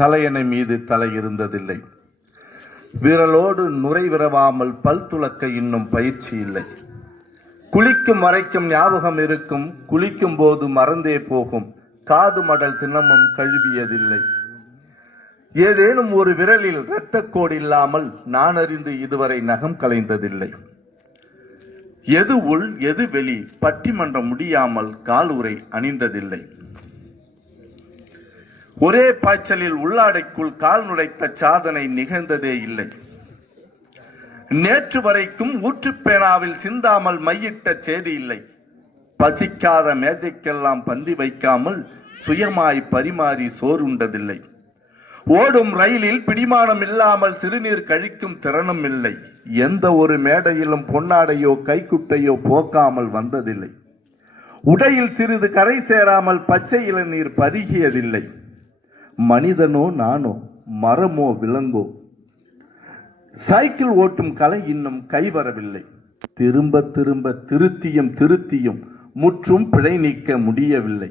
தலையணை மீது தலை இருந்ததில்லை. விரலோடு நுரை விரவாமல் பல் துலக்க இன்னும் பயிற்சி இல்லை. குளிக்கும் வரைக்கும் ஞாபகம் இருக்கும், குளிக்கும் போது மறந்தே போகும். காது மடல் தினமும் கழுவியதில்லை. ஏதேனும் ஒரு விரலில் இரத்தக்கோடு இல்லாமல் நான் அறிந்து இதுவரை நகம் கலைந்ததில்லை. எது உள் எது வெளி பட்டிமன்றம் முடியாமல் காலுறை அணிந்ததில்லை. ஒரே பாய்ச்சலில் உள்ளாடைக்குள் கால் நுழைத்த சாதனை நிகழ்ந்ததே இல்லை. நேற்று வரைக்கும் ஊற்றுப்பேனாவில் சிந்தாமல் மையிட்ட செய்தி இல்லை. பசிக்காத மேஜைக்கெல்லாம் பந்தி வைக்காமல் சுயமாய் பரிமாறி சோறுண்டதில்லை. ஓடும் ரயிலில் பிடிமானம் இல்லாமல் சிறுநீர் கழிக்கும் திறனும் இல்லை. எந்த ஒரு மேடையிலும் பொன்னாடையோ கைக்குட்டையோ போக்காமல் வந்ததில்லை. உடையில் சிறிது கரை சேராமல் பச்சை இளநீர் பருகியதில்லை. மனிதனோ நானோ மரமோ விலங்கோ சைக்கிள் ஓட்டும் கலை இன்னும் கைவரவில்லை. திரும்ப திரும்ப திருத்தியும் முற்றும் பிழை நீக்க முடியவில்லை.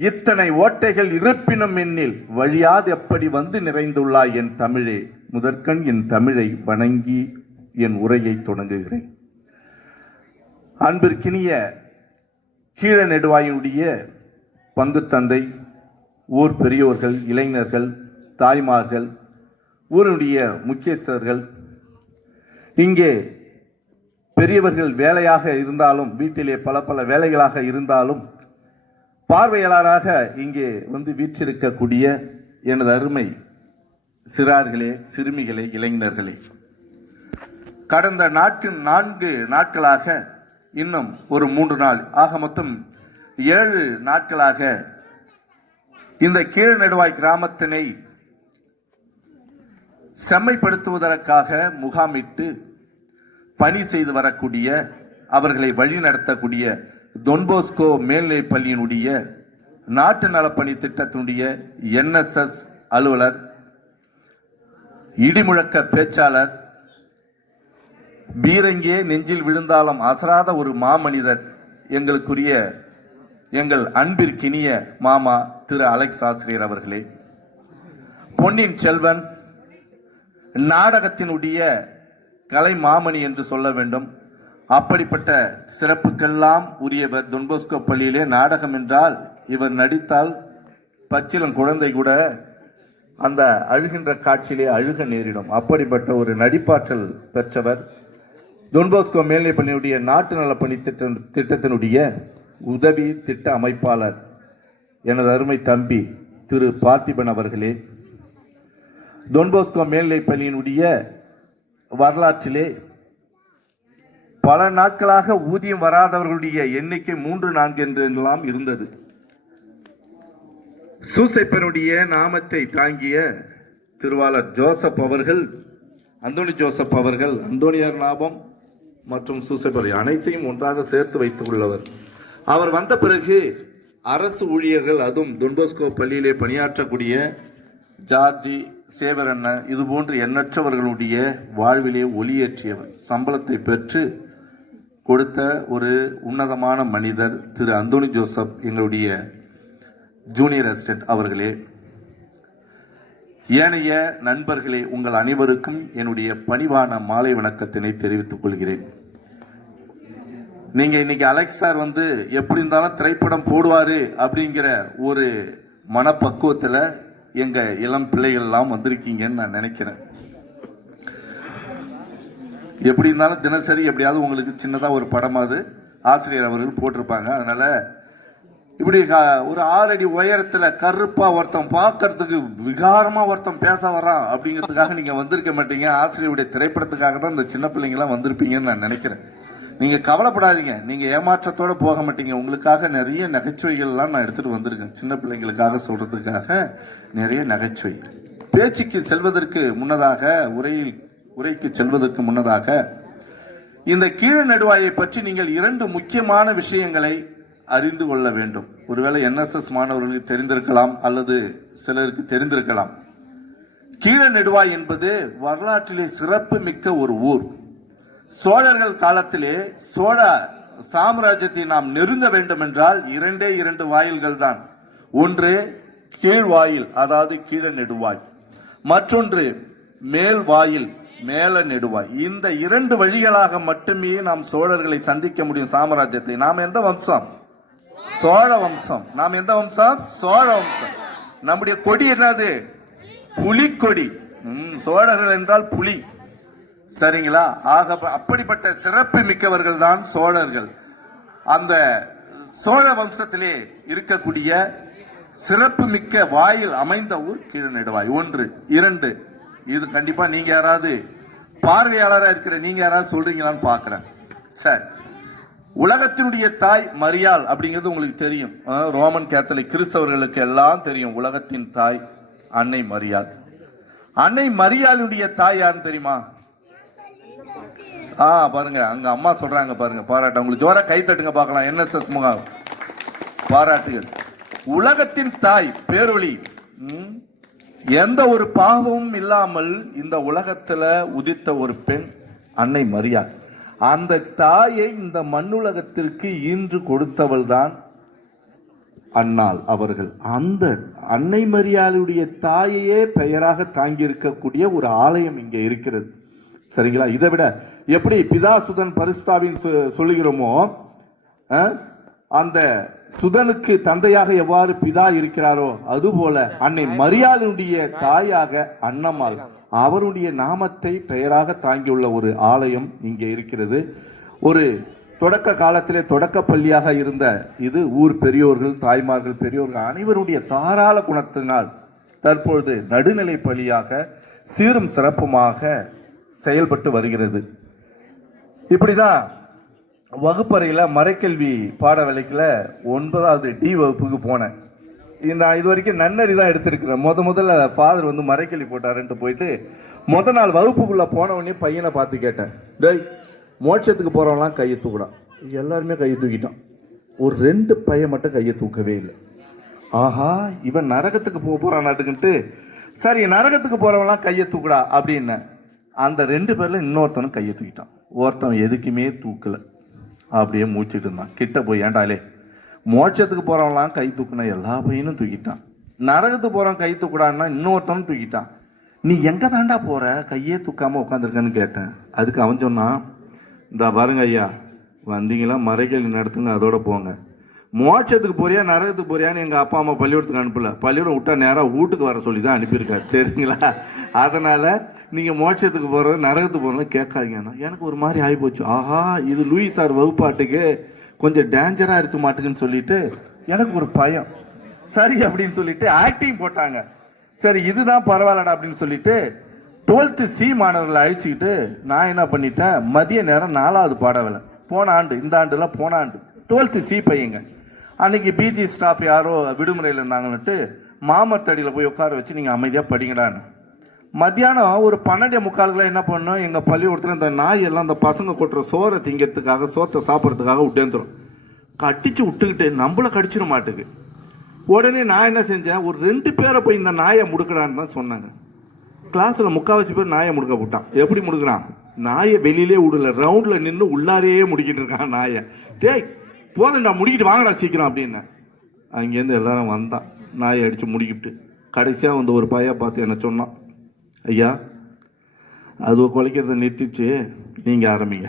இத்தனை ஓட்டைகள் இருப்பினும் என்னில் வழியாது எப்படி வந்து நிறைந்துள்ளாய் என் தமிழே. முதற்கண் என் தமிழை வணங்கி என் உரையை தொடங்குகிறேன். அன்பிற்கினிய கீழ நெடுவாயினுடைய பங்கு தந்தை, ஊர் பெரியோர்கள், இளைஞர்கள், தாய்மார்கள், ஊருடைய முக்கியஸ்தர்கள், இங்கே பெரியவர்கள் வேலையாக இருந்தாலும் வீட்டிலே பல பல வேலைகளாக இருந்தாலும் பார்வையாளராக இங்கே வந்து வீற்றிருக்கக்கூடிய எனது அருமை சிறார்களே, சிறுமிகளே, இளைஞர்களே, கடந்த 4 நாட்களாக இன்னும் ஒரு 3 நாள் ஆக மொத்தம் 7 நாட்களாக இந்த கீழ் நெடுவாய் கிராமத்தினை செம்மைப்படுத்துவதற்காக முகாமிட்டு பணி செய்து வரக்கூடிய, அவர்களை வழிநடத்தக்கூடிய டொன்போஸ்கோ மேல்நிலைப் பள்ளியினுடைய நாட்டு நலப்பணி திட்டத்தினுடைய NSS அலுவலர், இடிமுழக்க பேச்சாளர், பீரங்கே நெஞ்சில் விழுந்தாலும் அசராத ஒரு மாமனிதர், எங்களுக்குரிய எங்கள் அன்பிற்கினிய மாமா திரு அலெக்ஸ் ஆசிரியர் அவர்களே, பொன்னின் செல்வன், நாடகத்தினுடைய கலை மாமணி என்று சொல்ல வேண்டும். அப்படிப்பட்ட சிறப்புக்கெல்லாம் உரியவர். டொன்போஸ்கோ பள்ளியிலே நாடகம் என்றால் இவர் நடித்தால் பச்சிலம் குழந்தை கூட அந்த அழுகின்ற காட்சியிலே அழுக நேரிடும். அப்படிப்பட்ட ஒரு நடிப்பாற்றல் பெற்றவர். டொன்போஸ்கோ மேல்நிலைப் பள்ளியினுடைய நாட்டு நலப்பணி திட்டத்தினுடைய உதவி திட்ட அமைப்பாளர் எனது அருமை தம்பி திரு பார்த்திபன் அவர்களே, டொன்போஸ்கோ மேல்நிலைப் பள்ளியினுடைய வரலாற்றிலே பல நாட்களாக ஊதியம் வராதவர்களுடைய எண்ணிக்கை 3-4 என்றெல்லாம் இருந்தது. சூசைப்பனுடைய நாமத்தை தாங்கிய திருவாளர் ஜோசப் அவர்கள், அந்தோணி ஜோசப் அவர்கள், அந்தோணியார் ஞாபகம் மற்றும் சூசைப்பர் அனைத்தையும் ஒன்றாக சேர்த்து வைத்துக் உள்ளவர். அவர் வந்த பிறகு அரசு ஊழியர்கள், அதுவும் டொன்போஸ்கோ பள்ளியிலே பணியாற்றக்கூடிய ஜார்ஜி, சேவரண்ண, இது போன்று எண்ணற்றவர்களுடைய வாழ்விலே ஒளியேற்றியவர். சம்பளத்தை பெற்று கொடுத்த ஒரு உன்னதமான மனிதர் திரு அந்தோணி ஜோசப், எங்களுடைய ஜூனியர் அசிஸ்டன்ட் அவர்களே, ஏனைய நண்பர்களே, உங்கள் அனைவருக்கும் என்னுடைய பணிவான மாலை வணக்கத்தினை தெரிவித்துக் கொள்கிறேன். நீங்க இன்னைக்கு அலெக்ஸ் சார் வந்து எப்படி இருந்தாலும் திரைப்படம் போடுவாரு அப்படிங்கிற ஒரு மனப்பக்குவத்தில் எங்க இளம் பிள்ளைகள் எல்லாம் வந்திருக்கீங்கன்னு நான் நினைக்கிறேன். எப்படி இருந்தாலும் தினசரி எப்படியாவது உங்களுக்கு சின்னதாக ஒரு படமாவது ஆசிரியர் அவர்கள் போட்டிருப்பாங்க. அதனால இப்படி ஒரு 6 அடி உயரத்தில் கருப்பா ஒருத்தன் பார்க்கறதுக்கு விகாரமாக ஒருத்தன் பேச வரான் அப்படிங்கிறதுக்காக நீங்கள் வந்திருக்க மாட்டீங்க. ஆசிரியருடைய திரைப்படத்துக்காக தான் இந்த சின்ன பிள்ளைங்களாம் வந்திருப்பீங்கன்னு நான் நினைக்கிறேன். நீங்கள் கவலைப்படாதீங்க, நீங்கள் ஏமாற்றத்தோடு போக மாட்டீங்க. உங்களுக்காக நிறைய நகைச்சுவைகள்லாம் நான் எடுத்துகிட்டு வந்திருக்கேன். சின்ன பிள்ளைங்களுக்காக சொல்கிறதுக்காக நிறைய நகைச்சுவை. பேச்சுக்கு செல்வதற்கு முன்னதாக, உரைக்கு செல்வதற்கு முன்னதாக இந்த கீழ நெடுவாயை பற்றி நீங்கள் 2 முக்கியமான விஷயங்களை அறிந்து கொள்ள வேண்டும். ஒருவேளை NSS மாணவர்களுக்கு தெரிந்திருக்கலாம், அல்லது சிலருக்கு தெரிந்திருக்கலாம். கீழ நெடுவாய் என்பது வரலாற்றிலே சிறப்பு மிக்க ஒரு ஊர். சோழர்கள் காலத்திலே சோழ சாம்ராஜ்யத்தை நாம் நெருங்க வேண்டும் என்றால் 2 வாயில்கள் தான். ஒன்று கீழ்வாயில், அதாவது கீழ நெடுவாய், மற்றொன்று மேல் வாயில், மேல நெடுவாய். இந்த 2 வழிகளாக மட்டுமே நாம் சோழர்களை சந்திக்க முடியும். சாம்ராஜ்யத்தை. நாம் எந்த வம்சம்? சோழ வம்சம். நாம் எந்த வம்சம்? சோழ வம்சம். நம்முடைய கொடி என்னது? புலிக்கொடி. சோழர்கள் என்றால் புலி. சரிங்களா? ஆக அப்படிப்பட்ட சிறப்பு மிக்கவர்கள் தான் சோழர்கள். அந்த சோழ வம்சத்திலே இருக்கக்கூடிய சிறப்பு மிக்க வாயில் அமைந்த ஊர் கீழநெடுவாய். 1. 2, இது கண்டிப்பா நீங்க யாராவது பார்வையாளராக இருக்கிற நீங்க யாராவது சொல்றீங்களான்னு பாக்குறேன். சரி, உலகத்தினுடைய தாய் மரியாள் அப்படிங்கிறது உங்களுக்கு தெரியும். ரோமன் கேத்தலிக் கிறிஸ்தவர்களுக்கு எல்லாம் தெரியும். உலகத்தின் தாய் அன்னை மரியாள். அன்னை மரியாளுடைய தாய் யாருன்னு தெரியுமா? பாருங்க, அங்க அம்மா சொல்றாங்க பாருங்க. பாராட்டு. உங்களுக்கு ஜோரா கை தட்டுங்க பார்க்கலாம். NSS முகாம் பாராட்டுகள். உலகத்தின் தாய் பேரொளி. எந்த ஒரு பாவமும் இல்லாமல் இந்த உலகத்துல உதித்த ஒரு பெண் அன்னை மரியாள். அந்த தாயை இந்த மண்ணுலகத்திற்கு ஈன்று கொடுத்தவள் தான் அன்னாள் அவர்கள். அந்த அன்னை மரியாளுடைய தாயையே பெயராக தாங்கி இருக்கக்கூடிய ஒரு ஆலயம் இங்கே இருக்கிறது. சரிங்களா? இதை விட எப்படி பிதா சுதன் பரிசுத்தாவின் சொல்லுகிறோமோ, அந்த சுதனுக்கு தந்தையாக எவ்வாறு பிதா இருக்கிறாரோ அதுபோல அன்னை மரியாளுடைய தாயாக அன்னம்மாள் அவருடைய நாமத்தை பெயராக தாங்கியுள்ள ஒரு ஆலயம் இங்கே இருக்கிறது. ஒரு தொடக்க காலத்திலே தொடக்க பள்ளியாக இருந்த இது ஊர் பெரியோர்கள், தாய்மார்கள், பெரியோர்கள் அனைவருடைய தாராள குணத்தினால் தற்பொழுது நடுநிலை பள்ளியாக சீரும் சிறப்புமாக செயல்பட்டு வருகிறது. இப்படிதான் வகுப்பறையில் மறைக்கல்வி பாட வேலைக்குல 9வது D வகுப்புக்கு போனேன். நான் இது வரைக்கும் நன்னறி தான் எடுத்திருக்கிறேன். முதல்ல ஃபாதர் வந்து மறைக்கல்வி போட்டாருன்ட்டு போயிட்டு நாள் வகுப்புக்குள்ளே போனவொடனே பையனை பார்த்து கேட்டேன், டேய் மோட்சத்துக்கு போகிறவங்களாம் கையை தூக்கிடான். எல்லாருமே கையை தூக்கிட்டான். ஒரு 2 பையன் மட்டும் கையை தூக்கவே இல்லை. ஆஹா, இவன் நரகத்துக்கு போகிறான் நாட்டுக்குன்ட்டு சரி நரகத்துக்கு போகிறவங்களாம் கையை தூக்குடா அப்படின்னு அந்த 2 பேரில் இன்னொருத்தனும் கையை தூக்கிட்டான். ஒருத்தன் எதுக்குமே தூக்கலை, அப்படியே மூச்சுட்டு இருந்தான். கிட்ட போய், ஏண்டாலே மோட்சத்துக்கு போகிறவங்களாம் கை தூக்குனா எல்லா பையனும் தூக்கிட்டான், நரகத்துக்கு போகிறவன் கை தூக்குடான்னா இன்னொருத்தனும் தூக்கிட்டான், நீ எங்கே தாண்டா போகிற கையே தூக்காமல் உட்காந்துருக்கன்னு கேட்டேன். அதுக்கு அவன் சொன்னான், இந்த பாருங்க ஐயா, வந்தீங்களா மறைக்கல்வி நடத்துங்க, அதோட போங்க. மோட்சத்துக்கு போறியா நரகத்துக்கு போறியான்னு எங்கள் அப்பா அம்மா பள்ளிக்கூடத்துக்கு அனுப்பல. பள்ளிக்கூடம் விட்டா நேராக வீட்டுக்கு வர சொல்லி தான் அனுப்பியிருக்காரு. தெரியுங்களா? அதனால் நீங்கள் மோட்சத்துக்கு போகிறது நரகத்துக்கு போகிறோம் கேட்காதீங்கன்னா எனக்கு ஒரு மாதிரி ஆகிப்போச்சு. ஆஹா, இது லூயி சார் வகுப்பாட்டுக்கு கொஞ்சம் டேஞ்சராக இருக்க மாட்டேங்குன்னு சொல்லிட்டு எனக்கு ஒரு பயம். சரி அப்படின்னு சொல்லிட்டு ஆக்டிங் போட்டாங்க. சரி இதுதான் பரவாயில்லடா அப்படின்னு சொல்லிட்டு 12th C மாணவர்களை அழிச்சுக்கிட்டு நான் என்ன பண்ணிட்டேன், மதிய நேரம் 4வது பாட வேலை. போன ஆண்டு, இந்த ஆண்டுல போன ஆண்டு 12th C பையங்க. அன்னைக்கு பிஜி ஸ்டாஃப் யாரோ விடுமுறையில் இருந்தாங்கன்னுட்டு மாமரத்தடியில் போய் உட்கார வச்சு நீங்கள் அமைதியாக படிங்கடான்னு. மத்தியானம் ஒரு 12:45 என்ன பண்ணோம், எங்கள் பள்ளிக்கூடத்தில் இந்த நாய் எல்லாம் இந்த பசங்க கொட்டுற சோறை திங்கிறதுக்காக, சோத்தை சாப்பிட்றதுக்காக விட்டேந்துடும். கட்டிச்சு விட்டுக்கிட்டு நம்மளை கடிச்சிட மாட்டுக்கு. உடனே நான் என்ன செஞ்சேன், ஒரு 2 பேரை போய் இந்த நாயை முடுக்கடான்னு தான் சொன்னாங்க. கிளாஸில் 3/4 பேர் நாயை முடுக்க போட்டான். எப்படி முடுக்கிறான், நாயை வெளியிலே விடல, ரவுண்டில் நின்று உள்ளாரையே முடிக்கிட்டு இருக்கான் நாயை. டேய் போதும், நான் முடிக்கிட்டு வாங்கடா சீக்கிரம் அப்படின்னு. அங்கேருந்து எல்லாரும் வந்தான், நாயை அடித்து முடிக்கிட்டு. கடைசியாக வந்து ஒரு பையன் பார்த்து என்ன சொன்னான், ஐயா அது குலைக்கிறத நிறுத்திச்சு நீங்கள் ஆரம்பிங்க.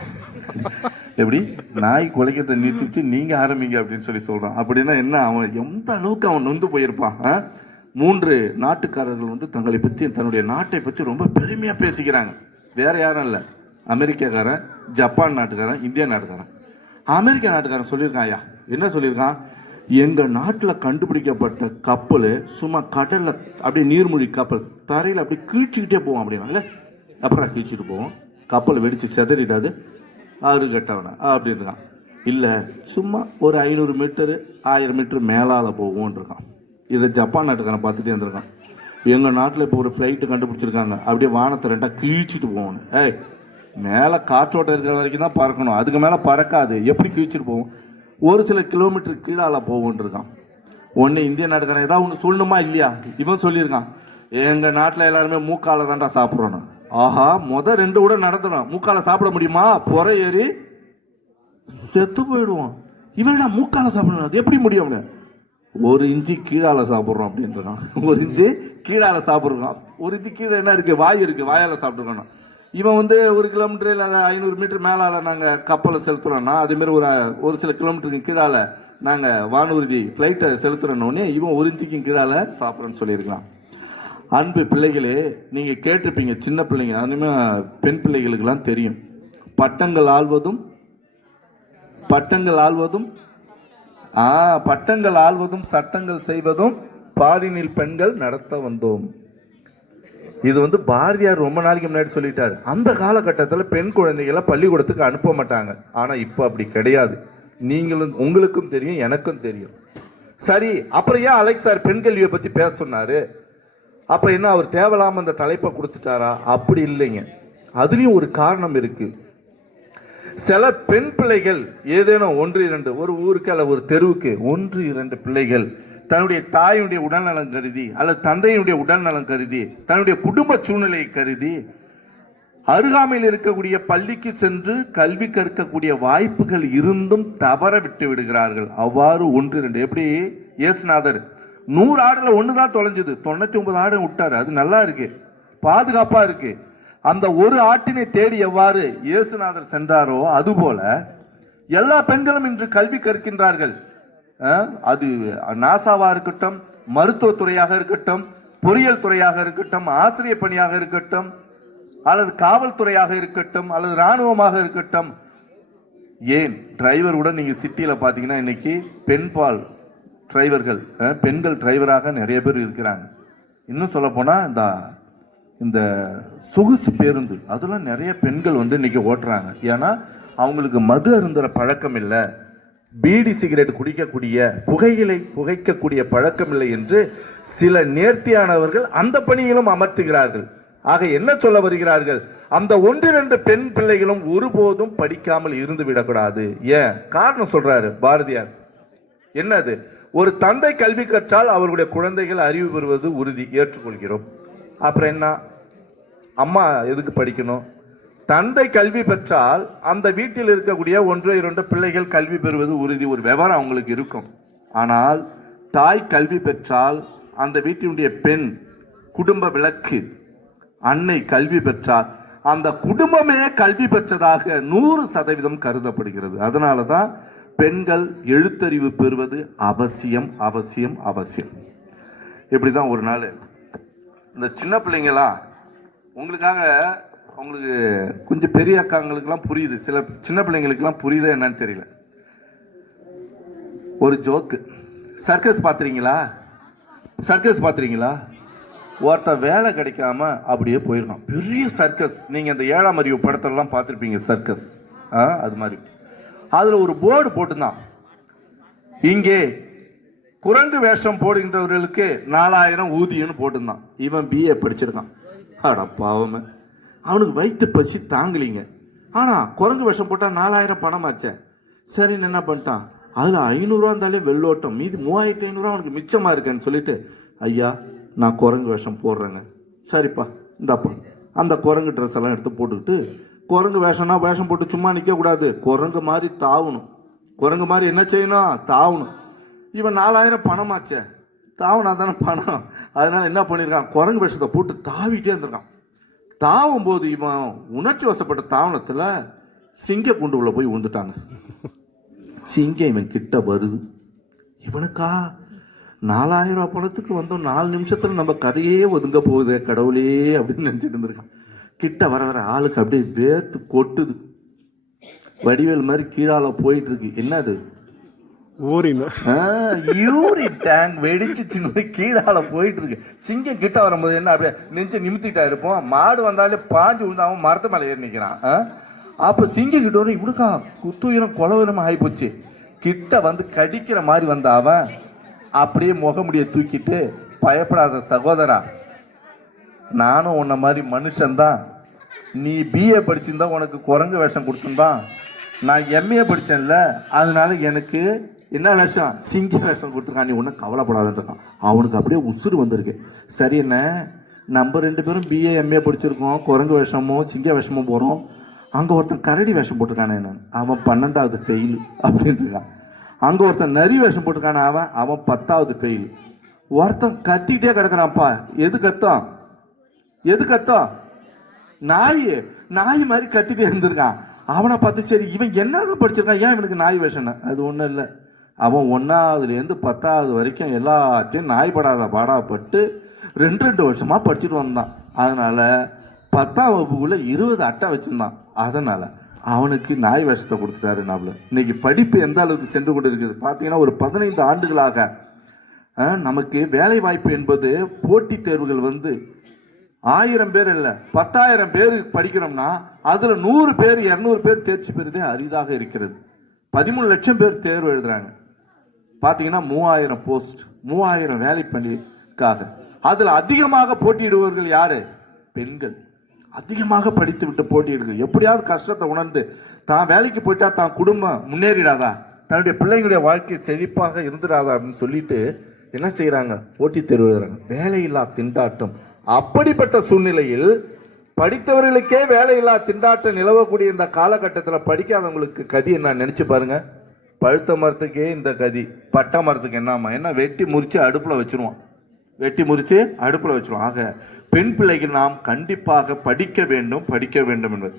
எப்படி நாய் குலைக்கிறத நிறுத்திச்சு நீங்கள் ஆரம்பிங்க அப்படின்னு சொல்லி சொல்கிறான். அப்படின்னா என்ன, அவன் எந்த அளவுக்கு அவன் நொந்து போயிருப்பான். 3 நாட்டுக்காரர்கள் வந்து தங்களை பற்றி, தன்னுடைய நாட்டை பற்றி ரொம்ப பெருமையாக பேசிக்கிறாங்க. வேற யாரும் இல்லை, அமெரிக்காக்காரன், ஜப்பான் நாட்டுக்காரன், இந்தியா நாட்டுக்காரன். அமெரிக்கா நாட்டுக்காரன் சொல்லியிருக்கான், ஐயா என்ன சொல்லியிருக்கான், எங்கள் நாட்டில் கண்டுபிடிக்கப்பட்ட கப்பல் சும்மா கடலில் அப்படியே நீர்மூழ்கி கப்பல் தரையில் அப்படியே கீழ்ச்சிக்கிட்டே போவோம் அப்படின்னா. இல்லை அப்புறம் கீழ்ச்சிட்டு போவோம், கப்பல் வெடித்து செதறிடாது, 6 கட்டவன அப்படின்னு இருக்கான். இல்லை சும்மா ஒரு 500 மீட்டரு 1000 மீட்டரு மேலால் போவோம்னு இருக்கான். இதை ஜப்பான் நாட்டுக்காரன் பார்த்துட்டே இருந்திருக்கான். எங்கள் நாட்டில் இப்போ ஒரு ஃப்ளைட்டு கண்டுபிடிச்சிருக்காங்க, அப்படியே வானத்தை 2ஆக கீழ்ச்சிட்டு போவோன்னு. ஏய் மேலே காற்றோட்டம் இருக்கிற வரைக்கும் தான் பறக்கணும், அதுக்கு மேலே பறக்காது, எப்படி கீழ்ச்சிட்டு போவோம், ஒரு சில கிலோமீட்டர் கீழால் போவோன்னு இருக்கான். ஒன்று இந்திய நாட்டுக்காரன் ஏதாவது ஒன்று சொல்லணுமா இல்லையா, இவன் சொல்லியிருக்கான், எங்கள் நாட்டில் எல்லாருமே மூக்கால தாண்டா சாப்பிட்றோன்னு. ஆஹா, 2 கூட நடத்தணும், மூக்கால சாப்பிட முடியுமா, புற ஏறி செத்து போயிடுவோம். இவன் மூக்கால சாப்பிடணும், அது எப்படி முடியும்? ஒரு இன்ச்சு கீழால சாப்பிட்றோம் அப்படின்றான். ஒரு இன்ச்சு கீழால சாப்பிட்றோம். ஒரு இன்ச்சு கீழே என்ன இருக்குது? வாய் இருக்குது, வாயால் சாப்பிட்ருக்கணும். இவன் வந்து 1 கிலோமீட்டர் இல்லை 500 மீட்டர் மேலால் நாங்கள் கப்பலை செலுத்துகிறோன்னா, அதேமாரி ஒரு சில கிலோமீட்டருக்கு கீழால் நாங்கள் வானூர்தி ஃப்ளைட்டை செலுத்துகிறோன்னே இவன் 1 இன்ச்சுக்கும் கீழால் சாப்பிட்றோன்னு சொல்லியிருக்கலாம். அன்பு பிள்ளைகளே, நீங்கள் கேட்டிருப்பீங்க, சின்ன பிள்ளைங்க, அதுவுமே பெண் பிள்ளைகளுக்கெல்லாம் தெரியும். பட்டங்கள் ஆள்வதும் சட்டங்கள் செய்வதும் பாரினில் பெண்கள் நடத்த வந்தோம். இது வந்து பாரதியார் ரொம்ப நாளைக்கு முன்னாடி சொல்லிட்டாரு. அந்த காலகட்டத்தில் பெண் குழந்தைகளை பள்ளிக்கூடத்துக்கு அனுப்ப மாட்டாங்க. ஆனால் இப்போ அப்படி கிடையாது. உங்களுக்கும் தெரியும், எனக்கும் தெரியும். சரி, அப்புறம் ஏன் அலெக்ஸ் சார் பெண் கல்வியை பற்றி பேச சொன்னார்? அப்போ என்ன அவர் தேவையில்லாமல் அந்த தலைப்பை கொடுத்துட்டாரா? அப்படி இல்லைங்க. அதுலேயும் ஒரு காரணம் இருக்குது. சில பெண் பிள்ளைகள் ஏதேனும் 1-2 ஒரு ஊருக்கு அல்ல ஒரு தெருவுக்கு 1-2 பிள்ளைகள் தன்னுடைய தாயுடைய உடல்நலம் கருதி அல்லது தந்தையுடைய உடல்நலம் கருதி தன்னுடைய குடும்ப சூழ்நிலையை கருதி அருகாமையில் இருக்கக்கூடிய பள்ளிக்கு சென்று கல்வி கற்கக்கூடிய வாய்ப்புகள் இருந்தும் தவற விட்டு விடுகிறார்கள். அவ்வாறு 1-2 எப்படி இயேசுநாதர் 100 ஆடுல 1 தான் தொலைஞ்சது, 99 ஆடு விட்டாரு. அது நல்லா இருக்கு, பாதுகாப்பா இருக்கு. அந்த ஒரு ஆட்டினை தேடி எவ்வாறு இயேசுநாதர் சென்றாரோ அதுபோல எல்லா பெண்களும் இன்று கல்வி கற்கின்றார்கள். அது நாசாவா இருக்கட்டும், மருத்துவத்துறையாக இருக்கட்டும், பொறியியல் துறையாக இருக்கட்டும், ஆசிரியர் பணியாக இருக்கட்டும், அல்லது காவல்துறையாக இருக்கட்டும், அல்லது இராணுவமாக இருக்கட்டும், ஏன் டிரைவர் கூட நீங்க சிட்டியில பாத்தீங்கன்னா இன்னைக்கு பெண்பால் டிரைவர்கள், பெண்கள் டிரைவராக நிறைய பேர் இருக்கிறாங்க. இன்னும் சொல்ல போனா இந்த சொகுசு பேருந்து அதெல்லாம் நிறைய பெண்கள் வந்து இன்னைக்கு ஓட்டுறாங்க. ஏன்னா அவங்களுக்கு மது அருந்துற பழக்கம் இல்லை, பீடி சிகரெட் குடிக்கக்கூடிய புகைக்கக்கூடிய பழக்கம் இல்லை என்று சில நேர்த்தியானவர்கள் அந்த பணியிலும் அமர்த்துகிறார்கள். ஆக என்ன சொல்ல வருகிறார்கள்? அந்த 1-2 பெண் பிள்ளைகளும் ஒருபோதும் படிக்காமல் இருந்து விடக்கூடாது. ஏன் காரணம் சொல்றாரு பாரதியார். என்னது? ஒரு தந்தை கல்வி கற்றால் அவர்களுடைய குழந்தைகள் அறிவு பெறுவது உறுதி, ஏற்றுக்கொள்கிறோம். அப்புறம் என்ன, அம்மா எதுக்கு படிக்கணும்? தந்தை கல்வி பெற்றால் அந்த வீட்டில் இருக்கக்கூடிய 1-2 பிள்ளைகள் கல்வி பெறுவது உறுதி, ஒரு விவரம் அவங்களுக்கு இருக்கும். ஆனால் தாய் கல்வி பெற்றால் அந்த வீட்டினுடைய பெண் குடும்ப விளக்கு அன்னை கல்வி பெற்றால் அந்த குடும்பமே கல்வி பெற்றதாக 100% கருதப்படுகிறது. அதனால தான் பெண்கள் எழுத்தறிவு பெறுவது அவசியம் அவசியம் அவசியம். இப்படிதான் ஒரு நாள் இந்த சின்ன பிள்ளைங்களாம் உங்களுக்கு கொஞ்சம் பெரிய அக்காங்களுக்கெல்லாம் புரியுது, சில சின்ன பிள்ளைங்களுக்கெல்லாம் புரியுதா என்னன்னு தெரியல. ஒரு ஜோக்கு, சர்க்கஸ் பார்த்துறீங்களா? ஒருத்தர் வேலை கிடைக்காம அப்படியே போயிருக்கான். பெரிய சர்க்கஸ், நீங்கள் இந்த 7ஆம் அறிவு படத்தெல்லாம் பார்த்துருப்பீங்க சர்க்கஸ். அது மாதிரி அதில் ஒரு போர்டு போட்டுருந்தான், இங்கே குரங்கு வேஷம் போடுகின்றவர்களுக்கு 4000 ஊதியம்னு போட்டுருந்தான். இவன் BA படிச்சிருக்கான். அட பாவமே, அவனுக்கு வயிற்று பசி தாங்கலிங்க. ஆனால் குரங்கு வேஷம் போட்டால் 4000 பணமாச்சே. சரின்னு என்ன பண்ணிட்டான், அதில் 500 இருந்தாலே வெள்ளோட்டம், மீதி 3500 அவனுக்கு மிச்சமாக இருக்கேன்னு சொல்லிட்டு, ஐயா நான் குரங்கு வேஷம் போடுறேங்க. சரிப்பா இந்தாப்பா. அந்த குரங்கு ட்ரெஸ் எல்லாம் எடுத்து போட்டுக்கிட்டு, குரங்கு வேஷம் போட்டு சும்மா நிற்கக்கூடாது, குரங்கு மாதிரி தாவணும். குரங்கு மாதிரி என்ன செய்யணும்? தாவணும். இவன் 4000 பணமாச்சே, தாவனா தானே பணம். அதனால என்ன பண்ணியிருக்கான், குரங்கு வேஷத்தை போட்டு தாவிட்டே இருந்திருக்கான். தாவும் போது இவன் உணர்ச்சி வசப்பட்ட தாவனத்தில் சிங்க கூண்டுக்குள்ள போய் விழுந்துட்டாங்க. சிங்கம் இவன் கிட்ட வருது. இவனுக்கா 4000 பணத்துக்கு வந்தோம், 4 நிமிஷத்துல நம்ம கதையே ஒதுங்க போகுது கடவுளே அப்படின்னு நினைச்சிட்டு இருந்திருக்கான். கிட்ட வர ஆளுக்கு அப்படியே வேர்த்து கொட்டுது. வடிவேல் மாதிரி கீழால போயிட்டு இருக்கு. என்னது? யூரின் டேங்க் வெடிச்சு கீழால போயிட்டு இருக்கு. சிங்கம் கிட்ட வரும்போது என்ன அப்படியே நெஞ்ச நிமித்திட்டா இருப்போம். மாடு வந்தாலே பாஞ்சு விழுந்தாவும் மரத்து மேலே ஏறி நிற்கிறான். அப்ப சிங்கம் கிட்ட வரும், இப்படிக்கா குத்துயிரம் கொலவரமா ஆயிப்போச்சு. கிட்ட வந்து கடிக்கிற மாதிரி வந்த அவன் அப்படியே முகமுடிய தூக்கிட்டு, பயப்படாத சகோதரா, நானும் உன்ன மாதிரி மனுஷன்தான். நீ BA படிச்சிருந்தா உனக்கு குரங்கு வேஷம் கொடுத்துருந்தான். நான் MA படித்தேன்ல, அதனால எனக்கு என்ன வேஷம்? சிங்க வேஷம் கொடுத்துருக்கான். நீ ஒன்றும் கவலைப்படாதுன்றான். அவனுக்கு அப்படியே உசுறு வந்திருக்கு. சரி என்ன, நம்ம 2 பேரும் BA MA படிச்சிருக்கோம், குரங்கு வேஷமோ சிங்க வேஷமோ போகிறோம். அங்கே ஒருத்தன் கரடி வேஷம் போட்டிருக்கானே, அவன் 12வது ஃபெயிலு அப்படின்ட்டு இருக்கான். அங்கே ஒருத்தன் நரி வேஷம் போட்டுக்கான அவன் 10வது ஃபெயில். ஒருத்தன் கத்திக்கிட்டே கிடக்குறான்ப்பா. எது கத்தம் நாய் மாதிரி கத்திட்டே இருந்திருக்கான். அவனை பார்த்து சரி இவன் என்னதான் படிச்சிருக்கான், ஏன் இவனுக்கு நாய் வேஷம்னா, அது ஒன்றும் இல்லை, அவன் 1வதுலேருந்து 10வது வரைக்கும் எல்லாத்தையும் நாய் பாடாப்பட்டு 2 வருஷமாக படிச்சுட்டு வந்தான். அதனால் 10ஆம் வகுப்புக்குள்ளே 20 அட்டை வச்சுருந்தான். அதனால் அவனுக்கு நாய் வேஷத்தை கொடுத்துட்டாரு. நாமள இன்னைக்கு படிப்பு எந்த அளவுக்கு சென்று கொண்டு இருக்குது பார்த்தீங்கன்னா, ஒரு 15 ஆண்டுகளாக நமக்கு வேலை வாய்ப்பு என்பது போட்டித் தேர்வுகள் 1000 பேர் இல்லை 10,000 பேர் படிக்கிறோம்னா அதில் 100 பேர் 200 பேர் தேர்ச்சி பெறுதே அரிதாக இருக்கிறது. 13 லட்சம் பேர் தேர்வு எழுதுறாங்க. பார்த்தீங்கன்னா 3000 போஸ்ட், 3000 வேலை பணிக்காக. அதில் அதிகமாக போட்டியிடுபவர்கள் யாரு? பெண்கள். அதிகமாக படித்து விட்டு போட்டியிடுங்க. எப்படியாவது கஷ்டத்தை உணர்ந்து தான் வேலைக்கு போயிட்டா தான் குடும்பம் முன்னேறிடாதா, தன்னுடைய பிள்ளைங்களுடைய வாழ்க்கை செழிப்பாக இருந்துடாதா அப்படின்னு சொல்லிட்டு என்ன செய்யறாங்க? போட்டித் தேர்வு எழுதுறாங்க. வேலையில்லா திண்டாட்டம். அப்படிப்பட்ட சூழ்நிலையில் படித்தவர்களுக்கே வேலையில்லா திண்டாட்டம் நிலவக்கூடிய இந்த காலகட்டத்தில் படிக்காதவங்களுக்கு கதி என்ன நினைச்சு பாருங்க. பழுத்த மரத்துக்கே இந்த கதி, பட்டை மரத்துக்கு என்ன வெட்டி முறிச்சு அடுப்பில் வச்சிருவோம். ஆக பெண் பிள்ளைகள் நாம் கண்டிப்பாக படிக்க வேண்டும் என்பது